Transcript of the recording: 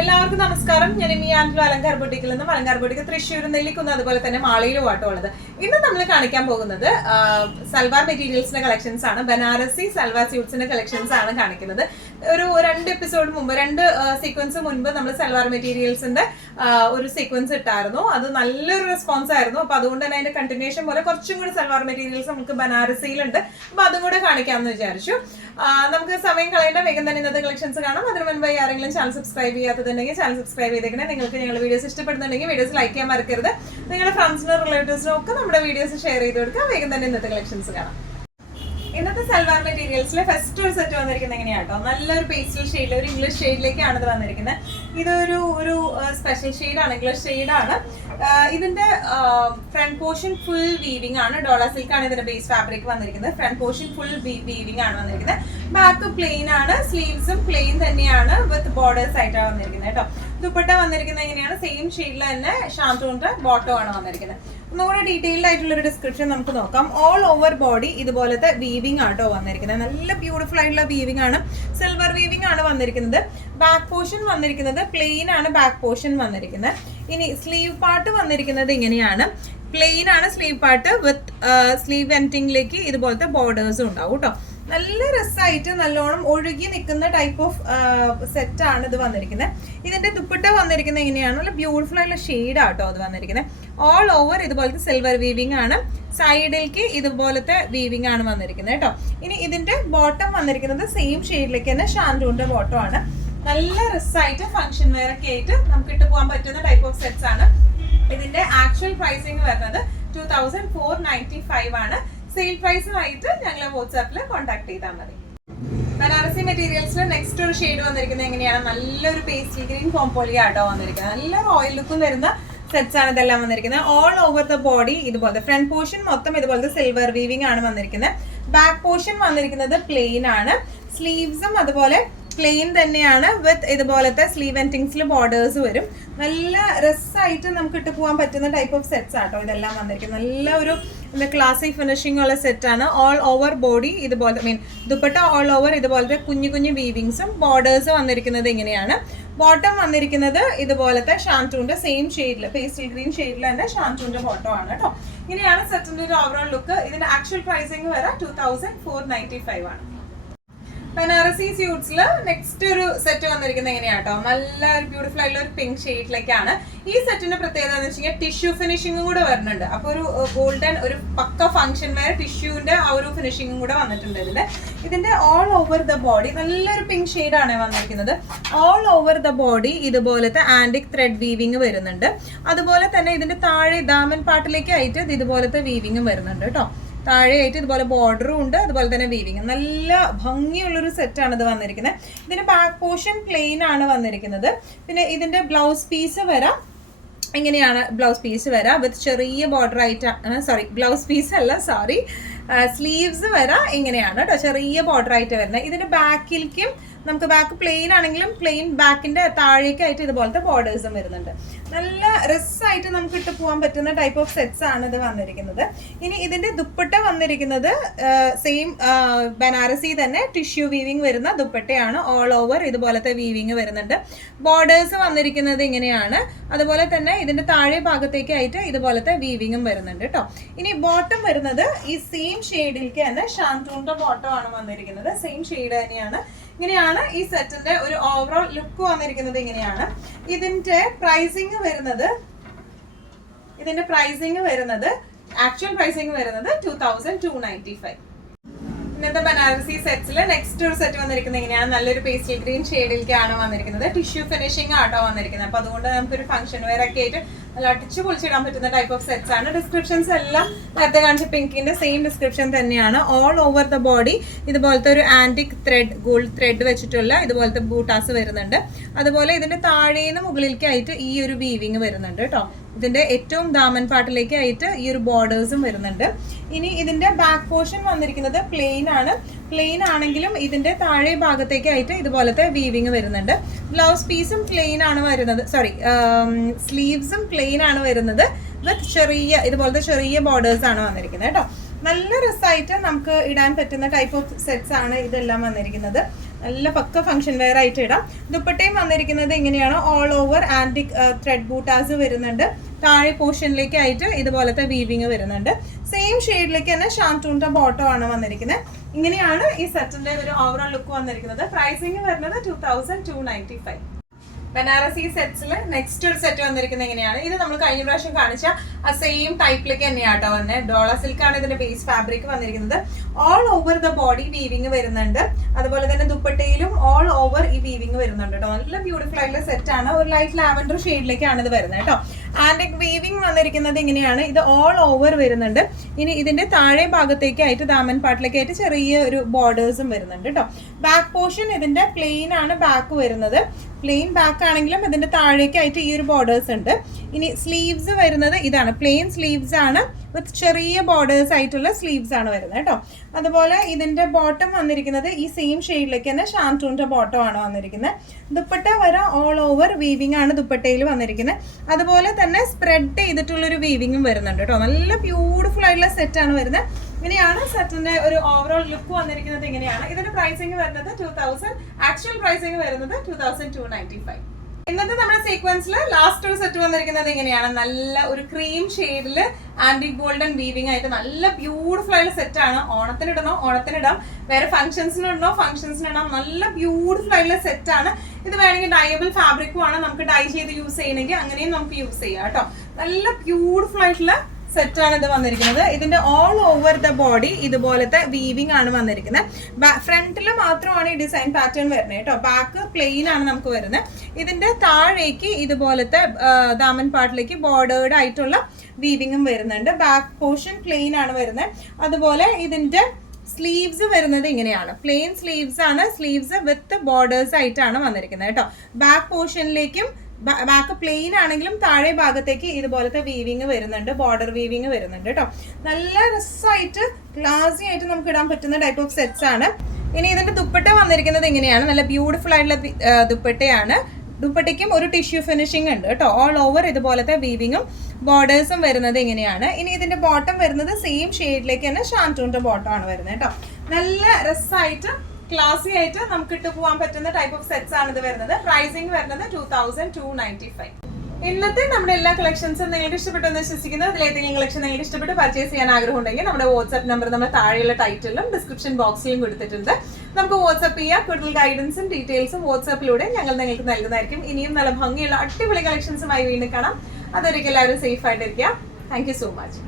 എല്ലാവർക്കും നമസ്കാരം. ഞാൻ ഇനി ആൻഡ്രു അലങ്കാർ ബൊട്ടിക്കിൽ നിന്നും അലങ്കാർ ബൊട്ടിക്ക് തൃശ്ശൂർ നെല്ലിക്കുന്ന് അതുപോലെ തന്നെ മാളിയിലും ആട്ടോ ഉള്ളത്. ഇന്ന് നമ്മൾ കാണിക്കാൻ പോകുന്നത് സൽവാർ മെറ്റീരിയൽസിന്റെ കളക്ഷൻസ് ആണ്. ബനാറസി സൽവാർ സ്യൂട്ട്സിന്റെ കളക്ഷൻസ് ആണ് കാണിക്കുന്നത്. ഒരു 2 എപ്പിസോഡ് മുമ്പ് 2 സീക്വൻസ് മുൻപ് നമ്മൾ സൽവാർ മെറ്റീരിയൽസിന്റെ ഒരു സീക്വൻസ് ഇട്ടായിരുന്നു. അത് നല്ലൊരു റെസ്പോൺസ് ആയിരുന്നു. അപ്പൊ അതുകൊണ്ട് തന്നെ അതിന്റെ കണ്ടിന്യൂഷൻ പോലെ കുറച്ചും കൂടി സൽവാർ മെറ്റീരിയൽസ് നമുക്ക് ബനാറസിയിലുണ്ട്. അപ്പൊ അതും കൂടെ കാണിക്കാമെന്ന് വിചാരിച്ചു. നമുക്ക് സമയം കളയേണ്ട, വേഗം തന്നെ ഇന്നത്തെ കളക്ഷൻസ് കാണാം. അതിന് മുൻപായി ആരെങ്കിലും ചാനൽ സബ്സ്ക്രൈബ് ചെയ്യാത്തതുണ്ടെങ്കിൽ ചാനൽ സബ്സ്ക്രൈബ് ചെയ്തേക്കണേ. നിങ്ങൾക്ക് ഞങ്ങളുടെ വീഡിയോസ് ഇഷ്ടപ്പെടുന്നുണ്ടെങ്കിൽ വീഡിയോസ് ലൈക്ക് ചെയ്യാൻ മറക്കരുത്. നിങ്ങളുടെ ഫ്രണ്ട്സിനും റിലേറ്റീവ്സിനും ഒക്കെ നമ്മുടെ വീഡിയോസ് ഷെയർ ചെയ്ത് കൊടുക്കുക. വേഗം തന്നെ ഇന്നത്തെ കളക്ഷൻസ് കാണാം. ഇന്നത്തെ സൽവാർ മെറ്റീരിയൽസിലെ ഫസ്റ്റ് ഒരു സെറ്റ് വന്നിരിക്കുന്നത് എങ്ങനെയാട്ടോ, നല്ലൊരു പേസ്റ്റൽ ഷെയ്ഡിൽ ഒരു ഇംഗ്ലീഷ് ഷെയ്ഡിലേക്കാണ് ഇത് വന്നിരിക്കുന്നത്. ഇതൊരു സ്പെഷ്യൽ ഷെയ്ഡാണ്, ഇംഗ്ലീഷ് ഷെയ്ഡാണ്. ഇതിന്റെ ഫ്രണ്ട് പോർഷൻ ഫുൾ വീവിംഗ് ആണ്. ഡോള സിൽക്ക് ആണ് ഇതിന്റെ ബേസ് ഫാബ്രിക് വന്നിരിക്കുന്നത്. ഫ്രണ്ട് പോർഷൻ ഫുൾ വീവിംഗ് ആണ് വന്നിരിക്കുന്നത്. ബാക്ക് പ്ലെയിൻ ആണ്, സ്ലീവ്സും പ്ലെയിൻ തന്നെയാണ് വിത്ത് ബോർഡേഴ്സ് ആയിട്ടാണ് വന്നിരിക്കുന്നത് കേട്ടോ. ദുപ്പട്ട വന്നിരിക്കുന്നത് എങ്ങനെയാണ്, സെയിം ഷെയ്ഡിൽ തന്നെ ഷാന്തൂണിന്റെ ബോട്ടം ആണ് വന്നിരിക്കുന്നത്. ഒന്നുകൂടെ ഡീറ്റെയിൽഡ് ആയിട്ടുള്ള ഒരു ഡിസ്ക്രിപ്ഷൻ നമുക്ക് നോക്കാം. ഓൾ ഓവർ ബോഡി ഇതുപോലത്തെ വീവിംഗ് ആട്ടോ വന്നിരിക്കുന്നത്. നല്ല ബ്യൂട്ടിഫുൾ ആയിട്ടുള്ള വീവിംഗ് ആണ്, സിൽവർ വീവിംഗ് ആണ് വന്നിരിക്കുന്നത്. ബാക്ക് പോർഷൻ വന്നിരിക്കുന്നത് പ്ലെയിൻ ആണ്, ബാക്ക് പോർഷൻ വന്നിരിക്കുന്നത്. ഇനി സ്ലീവ് പാർട്ട് വന്നിരിക്കുന്നത് ഇങ്ങനെയാണ്, പ്ലെയിൻ ആണ് സ്ലീവ് പാർട്ട് വിത്ത് സ്ലീവ് വെന്റിംഗിലേക്ക് ഇതുപോലത്തെ ബോർഡേഴ്സും ഉണ്ടാവും കേട്ടോ. നല്ല രസമായിട്ട് നല്ലോണം ഒഴുകി നിൽക്കുന്ന ടൈപ്പ് ഓഫ് സെറ്റ് ആണ് ഇത് വന്നിരിക്കുന്നത്. ഇതിന്റെ ദുപ്പട്ട വന്നിരിക്കുന്നത് എങ്ങനെയാണ്, നല്ല ബ്യൂട്ടിഫുൾ ആയിട്ടുള്ള ഷെയ്ഡ് ആട്ടോ അത് വന്നിരിക്കുന്നത്. ഓൾ ഓവർ ഇതുപോലത്തെ സിൽവർ വീവിംഗ് ആണ്, സൈഡിലേക്ക് ഇതുപോലത്തെ വീവിംഗ് ആണ് വന്നിരിക്കുന്നത് കേട്ടോ. ഇനി ഇതിന്റെ ബോട്ടം വന്നിരിക്കുന്നത് സെയിം ഷെയ്ഡിലേക്ക് തന്നെ ഷാൻഡൂണിന്റെ ബോട്ടം ആണ്. നല്ല രസമായിട്ട് ഫംഗ്ഷൻ വെയർ ഒക്കെ ആയിട്ട് നമുക്ക് ഇട്ട് പോകാൻ പറ്റുന്ന ടൈപ്പ് ഓഫ് സെറ്റ്സ് ആണ്. ഇതിന്റെ ആക്ച്വൽ പ്രൈസിങ് വരുന്നത് 2495 ആണ്. സെയിൽ പ്രൈസുമായിട്ട് ഞങ്ങളെ വാട്സാപ്പിൽ കോൺടാക്ട് ചെയ്താൽ മതി. ബനാറസി മെറ്റീരിയൽസിൽ നെക്സ്റ്റ് ഒരു ഷെയ്ഡ് വന്നിരിക്കുന്നത് എങ്ങനെയാണ്, നല്ലൊരു പേസ്റ്റൽ ഗ്രീൻ പോംപോളി ആട്ടോ വന്നിരിക്കുന്നത്. നല്ല റോയൽ ലുക്കും വരുന്ന സെറ്റ്സ് ആണ് ഇതെല്ലാം വന്നിരിക്കുന്നത്. ഓൾ ഓവർ ദ ബോഡി ഇതുപോലത്തെ ഫ്രണ്ട് പോർഷൻ മൊത്തം ഇതുപോലത്തെ സിൽവർ വീവിംഗ് ആണ് വന്നിരിക്കുന്നത്. ബാക്ക് പോർഷൻ വന്നിരിക്കുന്നത് പ്ലെയിൻ ആണ്, സ്ലീവ്സും അതുപോലെ പ്ലെയിൻ തന്നെയാണ് വിത്ത് ഇതുപോലത്തെ സ്ലീവ് എൻഡിങ്സിൽ ബോർഡേഴ്സ് വരും. നല്ല രസമായിട്ട് നമുക്ക് ഇട്ട് പോകാൻ പറ്റുന്ന ടൈപ്പ് ഓഫ് സെറ്റ്സ് ആട്ടോ ഇതെല്ലാം വന്നിരിക്കുന്നത്. നല്ല ഒരു ക്ലാസിക് ഫിനിഷിംഗ് ഉള്ള സെറ്റ് ആണ്. ഓൾ ഓവർ ബോഡി ഇതുപോലെ ദുപ്പട്ട ഓൾ ഓവർ ഇതുപോലത്തെ കുഞ്ഞു കുഞ്ഞു വീവിങ്സും ബോർഡേഴ്സ് വന്നിരിക്കുന്നത് ഇങ്ങനെയാണ്. ബോട്ടം വന്നിരിക്കുന്നത് ഇതുപോലത്തെ ഷാൻറ്റൂന്റെ സെയിം ഷെയ്ഡിൽ, പേസ്റ്റൽ ഗ്രീൻ ഷെയ്ഡിൽ തന്നെ ഷാൻറ്റൂന്റെ ബോട്ടം ആണ് കേട്ടോ. ഇങ്ങനെയാണ് സെറ്റിന്റെ ഒരു ഓവറോൾ ലുക്ക്. ഇതിന്റെ ആക്ച്വൽ പ്രൈസിംഗ് വരെ 2495 ആണ്. ബനാറസി സ്യൂട്ട്സിൽ നെക്സ്റ്റ് ഒരു സെറ്റ് വന്നിരിക്കുന്നത് എങ്ങനെയാട്ടോ, നല്ല ബ്യൂട്ടിഫുൾ ആയിട്ടുള്ള ഒരു പിങ്ക് ഷെയ്ഡിലേക്കാണ്. ഈ സെറ്റിന്റെ പ്രത്യേകത എന്ന് വെച്ച് കഴിഞ്ഞാൽ ടിഷ്യൂ ഫിനിഷിംഗും കൂടെ വരുന്നുണ്ട്. അപ്പൊ ഒരു ഗോൾഡൻ ഒരു പക്ക ഫംഗ്ഷൻ വെയർ ടിഷ്യൂന്റെ ആ ഒരു ഫിനിഷിംഗും കൂടെ വന്നിട്ടുണ്ട് ഇതിന്റെ. ഇതിന്റെ ഓൾ ഓവർ ദ ബോഡി നല്ലൊരു പിങ്ക് ഷെയ്ഡാണ് വന്നിരിക്കുന്നത്. ഓൾ ഓവർ ദ ബോഡി ഇതുപോലത്തെ ആന്റിക് ത്രെഡ് വീവിംഗ് വരുന്നുണ്ട്. അതുപോലെ തന്നെ ഇതിന്റെ താഴെ ദാമൻ പാർട്ടിലേക്ക് ആയിട്ട് ഇതുപോലത്തെ വീവിംഗും വരുന്നുണ്ട് കേട്ടോ. താഴെയായിട്ട് ഇതുപോലെ ബോർഡറും ഉണ്ട്, അതുപോലെ തന്നെ വീവിങ്. നല്ല ഭംഗിയുള്ളൊരു സെറ്റാണ് ഇത് വന്നിരിക്കുന്നത്. ഇതിന്റെ ബാക്ക് പോർഷൻ പ്ലെയിൻ ആണ് വന്നിരിക്കുന്നത്. പിന്നെ ഇതിന്റെ ബ്ലൗസ് പീസ് വരാം എങ്ങനെയാണ്, ബ്ലൗസ് പീസ് വരാം വിത്ത് ചെറിയ ബോർഡർ ആയിട്ടാണ്, സോറി ബ്ലൗസ് പീസ് അല്ല, സോറി സ്ലീവ്സ് വരാം ഇങ്ങനെയാണ് കേട്ടോ, ചെറിയ ബോർഡർ ആയിട്ട് വരുന്നത്. ഇതിന്റെ ബാക്കിലേക്കും നമുക്ക് ബാക്ക് പ്ലെയിൻ ആണെങ്കിലും പ്ലെയിൻ ബാക്കിന്റെ താഴേക്കായിട്ട് ഇതുപോലത്തെ ബോർഡേഴ്സും വരുന്നുണ്ട്. നല്ല രസമായിട്ട് നമുക്ക് ഇട്ട് പോകാൻ പറ്റുന്ന ടൈപ്പ് ഓഫ് സെറ്റ്സ് ആണ് ഇത് വന്നിരിക്കുന്നത്. ഇനി ഇതിന്റെ ദുപ്പട്ട വന്നിരിക്കുന്നത് സെയിം ബനാറസി തന്നെ ടിഷ്യൂ വീവിംഗ് വരുന്ന ദുപ്പട്ടയാണ്. ഓൾ ഓവർ ഇതുപോലത്തെ വീവിംഗ് വരുന്നുണ്ട്. ബോർഡേഴ്സ് വന്നിരിക്കുന്നത് ഇങ്ങനെയാണ്. അതുപോലെ തന്നെ ഇതിന്റെ താഴെ ഭാഗത്തേക്കായിട്ട് ഇതുപോലത്തെ വീവിംഗും വരുന്നുണ്ട് കേട്ടോ. ഇനി ബോട്ടം വരുന്നത് ഈ സെയിം ഷെയ്ഡിലേക്ക് തന്നെ ഷാൻറ്റൂണിന്റെ ബോട്ടം ആണ് വന്നിരിക്കുന്നത്. സെയിം ഷെയ്ഡ് തന്നെയാണ്. ഇങ്ങനെയാണ് ഈ സെറ്റിന്റെ ഒരു ഓവറോൾ ലുക്ക് വന്നിരിക്കുന്നത്. ഇങ്ങനെയാണ് ഇതിന്റെ പ്രൈസിങ് വരുന്നത് ആക്ച്വൽ പ്രൈസിങ് വരുന്നത് 2295. ഇന്നത്തെ ബനാറസി സെറ്റ്സിൽ നെക്സ്റ്റ് ഒരു സെറ്റ് വന്നിരിക്കുന്നത് എങ്ങനെയാണ്, നല്ലൊരു പേസ്റ്റൽ ഗ്രീൻ ഷെയ്ഡിലേക്കാണ് വന്നിരിക്കുന്നത്. ടിഷ്യൂ ഫിനിഷിംഗ് ആട്ടോ വന്നിരിക്കുന്നത്. അപ്പൊ അതുകൊണ്ട് നമുക്കൊരു ഫംഗ്ഷൻ വെയർ ഒക്കെ ആയിട്ട് നല്ല അടിച്ചു പൊളിച്ചിടാൻ പറ്റുന്ന ടൈപ്പ് ഓഫ് സെറ്റ്സ് ആണ്. ഡിസ്ക്രിപ്ഷൻസ് എല്ലാം നേരത്തെ കാണിച്ച പിങ്കിന്റെ സെയിം ഡിസ്ക്രിപ്ഷൻ തന്നെയാണ്. ഓൾ ഓവർ ദ ബോഡി ഇതുപോലത്തെ ഒരു ആന്റിക് ത്രെഡ്, ഗോൾഡ് ത്രെഡ് വെച്ചിട്ടുള്ള ഇതുപോലത്തെ ബൂട്ടാസ് വരുന്നുണ്ട്. അതുപോലെ ഇതിന്റെ താഴേന്ന് മുകളിലേക്കായിട്ട് ഈ ഒരു വീവിങ് വരുന്നുണ്ട് കേട്ടോ. ഇതിന്റെ ഏറ്റവും ദാമൻ പാർട്ടിലേക്ക് ആയിട്ട് ഈ ഒരു ബോർഡേഴ്സും വരുന്നുണ്ട്. ഇനി ഇതിന്റെ ബാക്ക് പോർഷൻ വന്നിരിക്കുന്നത് പ്ലെയിൻ ആണ്. പ്ലെയിൻ ആണെങ്കിലും ഇതിന്റെ താഴെ ഭാഗത്തേക്കായിട്ട് ഇതുപോലത്തെ വീവിങ് വരുന്നുണ്ട്. ബ്ലൗസ് പീസും പ്ലെയിൻ ആണ് വരുന്നത്, സോറി സ്ലീവ്സും പ്ലെയിൻ ആണ് വരുന്നത് വിത്ത് ചെറിയ ഇതുപോലത്തെ ചെറിയ ബോർഡേഴ്സ് ആണ് വന്നിരിക്കുന്നത് കേട്ടോ. നല്ല രസമായിട്ട് നമുക്ക് ഇടാൻ പറ്റുന്ന ടൈപ്പ് ഓഫ് സെറ്റ്സ് ആണ് ഇതെല്ലാം വന്നിരിക്കുന്നത്. നല്ല പക്ക ഫംഗ്ഷൻ വെയർ ആയിട്ട് ഇടാം. ദുപ്പട്ടയും വന്നിരിക്കുന്നത് ഇങ്ങനെയാണ്, ഓൾ ഓവർ ആന്റിക് ത്രെഡ് ബൂട്ടാസ് വരുന്നുണ്ട്. താഴെ പോർഷനിലേക്ക് ആയിട്ട് ഇതുപോലത്തെ വീവിങ് വരുന്നുണ്ട്. സെയിം ഷെയ്ഡിലേക്ക് തന്നെ ഷാൻറ്റൂണിന്റെ ബോട്ടം ആണ് വന്നിരിക്കുന്നത്. ഇങ്ങനെയാണ് ഈ സെറ്റിന്റെ ഒരു ഓവറോൾ ലുക്ക് വന്നിരിക്കുന്നത്. പ്രൈസിങ് വരുന്നത് 2295. ബനാറസി സെറ്റ്സിൽ നെക്സ്റ്റ് ഒരു സെറ്റ് വന്നിരിക്കുന്നത് എങ്ങനെയാണ്, ഇത് നമ്മൾ കഴിഞ്ഞ പ്രാവശ്യം കാണിച്ച ആ സെയിം ടൈപ്പിലേക്ക് തന്നെയാണ് കേട്ടോ വന്നത്. ഡോള സിൽക്കാണ് ഇതിന്റെ ബേസ് ഫാബ്രിക് വന്നിരിക്കുന്നത്. All over the body weaving വരുന്നുണ്ട്. അതുപോലെ തന്നെ ദുപ്പട്ടയിലും ഓൾ ഓവർ ഈ വീവിങ് വരുന്നുണ്ട് കേട്ടോ. നല്ല ബ്യൂട്ടിഫുൾ ആയിട്ടുള്ള സെറ്റ് ആണ്. ഒരു ലൈറ്റ് ലാവൻഡർ ഷെയ്ഡിലേക്കാണ് ഇത് വരുന്നത് കേട്ടോ. ആൻഡ് വീവിങ് വന്നിരിക്കുന്നത് ഇങ്ങനെയാണ്, ഇത് ഓൾ ഓവർ വരുന്നുണ്ട്. ഇനി ഇതിന്റെ താഴെ ഭാഗത്തേക്കായിട്ട് ദാമൻ പാട്ടിലേക്കായിട്ട് ചെറിയ ഒരു ബോർഡേഴ്സും വരുന്നുണ്ട് കേട്ടോ. ബാക്ക് പോർഷൻ ഇതിന്റെ പ്ലെയിൻ ആണ് ബാക്ക് വരുന്നത്. പ്ലെയിൻ ബാക്ക് ആണെങ്കിലും ഇതിന്റെ താഴേക്കായിട്ട് ഈ ഒരു ബോർഡേഴ്സ് ഉണ്ട്. ഇനി സ്ലീവ്സ് വരുന്നത് ഇതാണ്, പ്ലെയിൻ സ്ലീവ്സ് ആണ് വിത്ത് ചെറിയ ബോർഡേഴ്സ് ആയിട്ടുള്ള സ്ലീവ്സ് ആണ് വരുന്നത് കേട്ടോ. അതുപോലെ ഇതിന്റെ ബോട്ടം വന്നിരിക്കുന്നത് ഈ സെയിം ഷെയ്ഡിലേക്ക് തന്നെ ഷാൻറ്റൂണിന്റെ ബോട്ടം ആണ് വന്നിരിക്കുന്നത്. ദുപ്പട്ട വര ഓൾ ഓവർ വീവിംഗ് ആണ് ദുപ്പട്ടയിൽ വന്നിരിക്കുന്നത്. അതുപോലെ തന്നെ സ്പ്രെഡ് ചെയ്തിട്ടുള്ളൊരു വീവിങ്ങും വരുന്നുണ്ട് കേട്ടോ. നല്ല ബ്യൂട്ടിഫുൾ ആയിട്ടുള്ള സെറ്റ് ആണ് വരുന്നത്. ഇങ്ങനെയാണ് സെറ്റിന്റെ ഒരു ഓവറോൾ ലുക്ക് വന്നിരിക്കുന്നത്. ഇങ്ങനെയാണ് ഇതിന്റെ പ്രൈസിങ് വരുന്നത് 2000, ആക്ച്വൽ പ്രൈസിങ് വരുന്നത് 2295. ഇന്നത്തെ നമ്മുടെ സീക്വൻസിൽ ലാസ്റ്റ് ഒരു സെറ്റ് വന്നിരിക്കുന്നത് ഇങ്ങനെയാണ്, നല്ല ഒരു ക്രീം ഷെയ്ഡിൽ ആന്റിക് ഗോൾഡൻ വീവിംഗ് ആയിട്ട് നല്ല ബ്യൂട്ടിഫുൾ ആയിട്ടുള്ള സെറ്റ് ആണ്. ഓണത്തിനിടാം, വേറെ ഫംഗ്ഷൻസിനിടാം. നല്ല ബ്യൂട്ടിഫുൾ ആയിട്ടുള്ള സെറ്റ് ആണ്. ഇത് വേണമെങ്കിൽ ഡയബിൾ ഫാബ്രിക്കും ആണ്, നമുക്ക് ഡൈ ചെയ്ത് യൂസ് ചെയ്യണമെങ്കിൽ അങ്ങനെയും നമുക്ക് യൂസ് ചെയ്യാം കേട്ടോ. നല്ല ബ്യൂട്ടിഫുൾ ആയിട്ടുള്ള സെറ്റ് ആണ് ഇത് വന്നിരിക്കുന്നത്. ഇതിന്റെ ഓൾ ഓവർ ദ ബോഡി ഇതുപോലത്തെ വീവിംഗ് ആണ് വന്നിരിക്കുന്നത്. ഫ്രണ്ടിൽ മാത്രമാണ് ഈ ഡിസൈൻ പാറ്റേൺ വരുന്നത് കേട്ടോ. ബാക്ക് പ്ലെയിൻ ആണ് നമുക്ക് വരുന്നത്. ഇതിന്റെ താഴേക്ക് ഇതുപോലത്തെ ദാമൻ പാർട്ടിലേക്ക് ബോർഡേർഡ് ആയിട്ടുള്ള വീവിങ്ങും വരുന്നുണ്ട്. ബാക്ക് പോർഷൻ പ്ലെയിൻ ആണ് വരുന്നത്. അതുപോലെ ഇതിന്റെ സ്ലീവ്സ് വരുന്നത് ഇങ്ങനെയാണ്, പ്ലെയിൻ സ്ലീവ്സ് ആണ്. സ്ലീവ്സ് വിത്ത് ബോർഡേഴ്സ് ആയിട്ടാണ് വന്നിരിക്കുന്നത് കേട്ടോ. ബാക്ക് പോർഷനിലേക്കും ബാക്ക് പ്ലെയിൻ ആണെങ്കിലും താഴെ ഭാഗത്തേക്ക് ഇതുപോലത്തെ വീവിങ് വരുന്നുണ്ട്, ബോർഡർ വീവിങ് വരുന്നുണ്ട് കേട്ടോ. നല്ല രസമായിട്ട് ക്ലാസി ആയിട്ട് നമുക്ക് ഇടാൻ പറ്റുന്ന ടൈപ്പ് ഓഫ് സെറ്റ്സ് ആണ്. ഇനി ഇതിന്റെ ദുപ്പട്ട വന്നിരിക്കുന്നത് ഇങ്ങനെയാണ്, നല്ല ബ്യൂട്ടിഫുൾ ആയിട്ടുള്ള ദുപ്പട്ടയാണ്. ദുപ്പട്ടയ്ക്കും ഒരു ടിഷ്യൂ ഫിനിഷിംഗ് ഉണ്ട് കേട്ടോ. ഓൾ ഓവർ ഇതുപോലത്തെ വീവിങ്ങും ബോർഡേഴ്സും വരുന്നത് ഇങ്ങനെയാണ്. ഇനി ഇതിന്റെ ബോട്ടം വരുന്നത് സെയിം ഷെയ്ഡിലേക്ക് തന്നെ ഷാൻറ്റൂണിന്റെ ബോട്ടം ആണ് വരുന്നത് കേട്ടോ. നല്ല രസമായിട്ട് ക്ലാസി ആയിട്ട് നമുക്ക് ഇട്ട് പോകാൻ പറ്റുന്ന ടൈപ്പ് ഓഫ് സെറ്റ്സ് ആണ് ഇത് വരുന്നത്. പ്രൈസിങ് വരുന്നത് 2295. ഇന്നത്തെ നമ്മുടെ എല്ലാ കളക്ഷൻസും നിങ്ങൾക്ക് ഇഷ്ടപ്പെട്ടെന്ന് വിശ്വസിക്കുന്നു. അതിലേതെങ്കിലും കളക്ഷൻ നിങ്ങൾക്ക് ഇഷ്ടപ്പെട്ട് പർച്ചേസ് ചെയ്യാൻ ആഗ്രഹം ഉണ്ടെങ്കിൽ നമ്മുടെ വാട്സ്ആപ്പ് നമ്പർ നമ്മുടെ താഴെയുള്ള ടൈറ്റിലും ഡിസ്ക്രിപ്ഷൻ ബോക്സിലും കൊടുത്തിട്ടുണ്ട്. നമുക്ക് വാട്സ്ആപ്പ് ചെയ്യാം. കൂടുതൽ ഗൈഡൻസും ഡീറ്റെയിൽസും വാട്സ്ആപ്പിലൂടെ ഞങ്ങൾ നിങ്ങൾക്ക് നൽകുന്നതായിരിക്കും. ഇനിയും നല്ല ഭംഗിയുള്ള അടിപൊളി കളക്ഷൻസുമായി വീണ്ടും കാണാം. അതൊരിക്കലും എല്ലാവരും സേഫ് ആയിട്ടിരിക്കുക. Thank you so much.